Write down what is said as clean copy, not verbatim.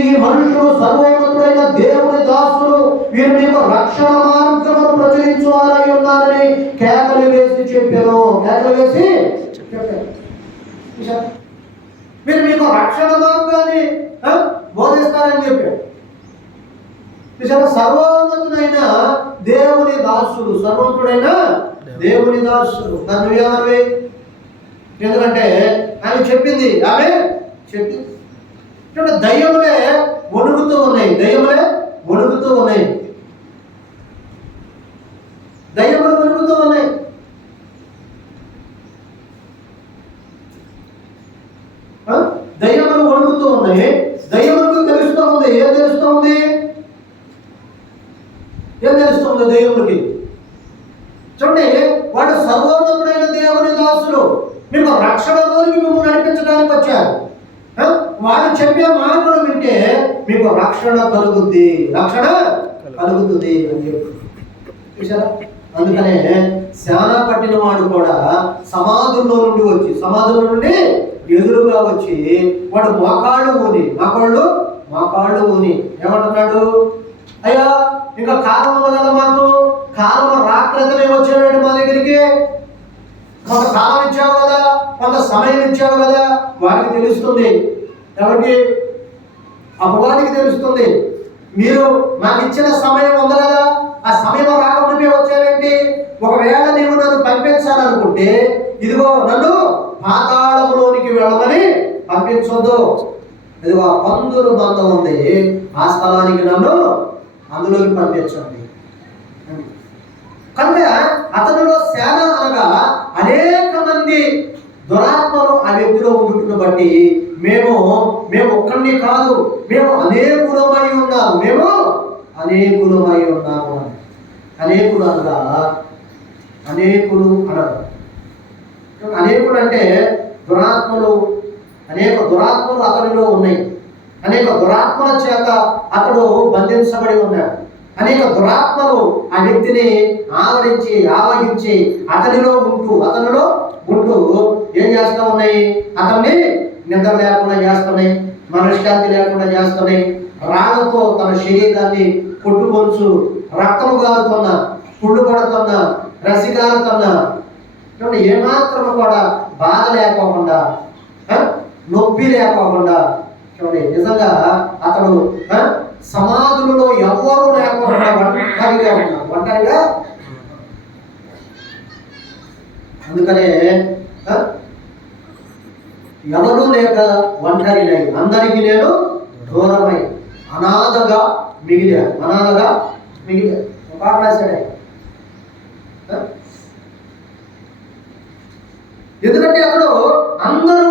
ఈ మనుషులు సర్వోన్నతుడైన దేవుని దాసులు, వీరు మీకు రక్షణ మార్గమును ప్రచురించువారై ఉన్నారని కేకలు వేసి చెప్పారు. కేకలు వేసి చెప్పారు. మీరు మీకు రక్షణ మార్గాన్ని బోధిస్తారని చెప్పారు. సర్వోన్నతుడైన దేవుని దాసులు, సర్వోన్నతుడైన దేవుని దాసులు. నన్ను ఎవరివి? ఎందుకంటే ఆమె చెప్పింది, దయ్యములే వణుకుతూ ఉన్నాయి. దయ్యములు వణుకుతూ ఉన్నాయి. దయ్యములు వణుకుతు ఉన్నాయి. దయ్యములకు తెలుస్తూ ఉంది. ఏం తెలుస్తూ ఉంది? దయ్యములకి చూడండి, వాడు సర్వోన్నతుడైన దేవుని దాసులు, మీకు రక్షణలోనికి మిమ్మల్ని నడిపించడానికి వచ్చారు. వాడు చెప్పే మాటలు వింటే మీకు రక్షణ కలుగుద్ది అని చెప్పి చూసారా. అందుకనే శానా పట్టిన వాడు కూడా సమాధుల్లో నుండి ఎదురుగా వచ్చి వాడు మోకాళ్ళు ఊని ఏమంటున్నాడు? అయ్యా, ఇంకా కాలం ఉంది కదా, మాకు కాలం రాత్రి వచ్చాడు మా దగ్గరికి. కొంత కాలం ఇచ్చావు కదా, కొంత సమయం ఇచ్చావు కదా. వాడికి తెలుస్తుంది. ఎవరికి? అపవాదికి తెలుస్తుంది. మీరు నాకు ఇచ్చిన సమయం ఉంది కదా, ఆ సమయం రాకుండా వచ్చావేంటి? ఒకవేళ నీవు నన్ను పంపించాలనుకుంటే ఇదిగో నన్ను పాతాళములోనికి వెళ్ళమని పంపించొద్దు. ఇదిగో పందులు బంధం ఉంది, ఆ స్థలానికి నన్ను అందులోకి పంపించండి. కనుక అతనిలో సేన అనగా అనేక మంది దురాత్మలు ఆ వ్యక్తిలో ఉంటున్న బట్టి మేము ఒక్కడిని కాదు, మేము అనేకులమై ఉన్నాము. అనేకులు అనగా అనేకులు అంటే దురాత్మలు. అనేక దురాత్మలు అతనిలో ఉన్నాయి. అనేక దురాత్మల చేత అతడు బంధించబడి ఉన్నాడు. అనేక దురాత్మలు ఆ వ్యక్తిని ఆవహించి అతనిలో ఉంటూ ఏం చేస్తూ ఉన్నాయి? అతన్ని నిద్ర లేకుండా చేస్తున్నాయి, మనశ్శాంతి లేకుండా చేస్తున్నాయి. రాళ్లతో తన శరీరాన్ని కొట్టుకొంచు, రక్తము గారుతున్నా, పుళ్ళు పడుతున్నా, రసిగారుతున్నా, ఏమాత్రము కూడా బాధ లేకోకుండా, నొప్పి లేకోకుండా చూడండి. నిజంగా అతడు సమాధులలో ఎవరు లేకుండా ఒంటరిగా. అందుకనే ఎవరు లేక ఒంటరినై అందరికీ నేను దూరమై అనాథగా మిగిలా. పాట రాశాడే. ఎందుకంటే అక్కడ అందరూ